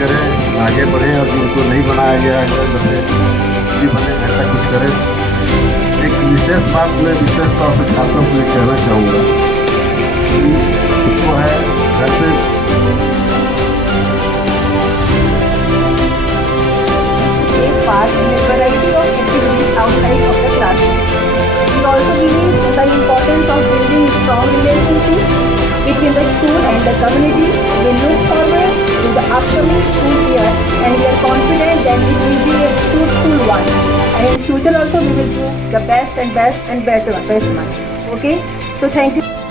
करें, आगे बढ़े और जिनको नहीं बनाया गया है बच्चे भी बने, ऐसा कुछ करें। एक विशेष बात मैं विशेष तौर से छात्रों को ये कहना चाहूँगा कि वो है घर पे part in a variety of activities outside of the classroom. We also believe in the importance of building strong relationships between the school and the community. We look forward to the upcoming school year and we are confident that it will be a fruitful one. And in future also we will do the best and better one. Okay? So thank you.